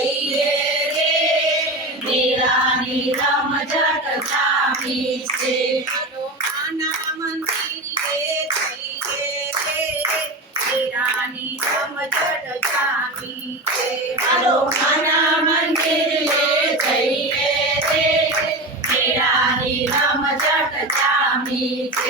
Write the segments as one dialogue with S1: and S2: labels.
S1: જઈએ રે દેરાની છે
S2: હનુમાના મંદિરે જઈએ છે
S1: હનુમાના મંદિરે જઈએ રે છે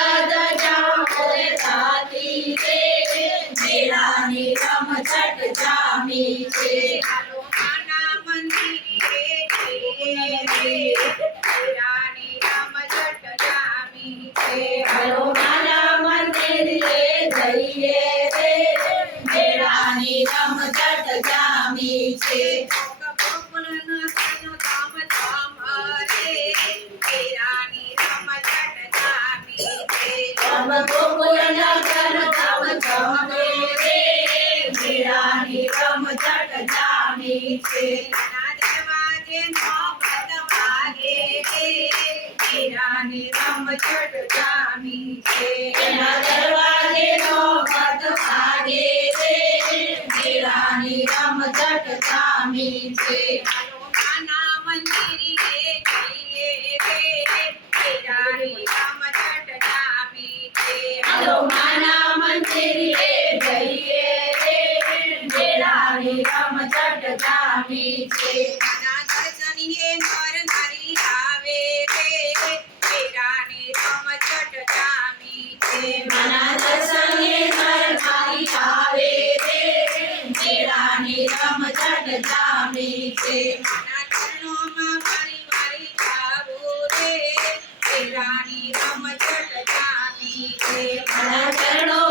S1: છઠ જામી છે
S2: ચાલો માના મંદિરે જઈએ રે રાણી રામ છઠ જામી છે
S1: ચાલો માના મંદિરે જઈએ રે રાણી રામ છઠ જામી છે રામ जग जामीचे
S2: नादवागे मोहब्बत मागे तेरा निरम जग जामीचे
S1: नादवागे मोहब्बत मागे तेरा निरम जग जामीचे हनुमाना मंदिरी રમ ચટ જામે છે
S2: અનાથ જનીએ નર નરી આવે રે હેરાને રમ ચટ જામે છે
S1: અનાથ જનીએ નર નરી આવે રે હેરાને રમ ચટ જામે છે રાણી રમ ચટ જામી છે ભણા ચરણો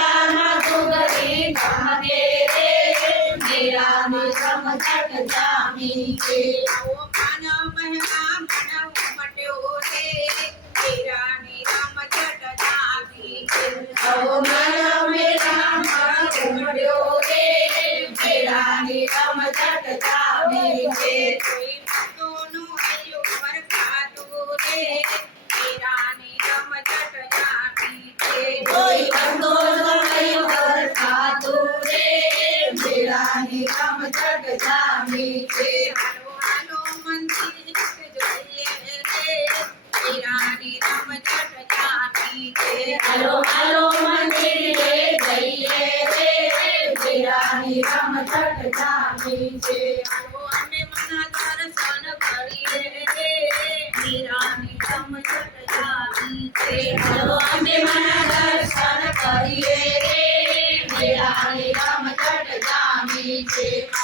S1: I'm જામી છે
S2: ભગવાનો મંદિર છે
S1: હાલો હાલો મંદિર છે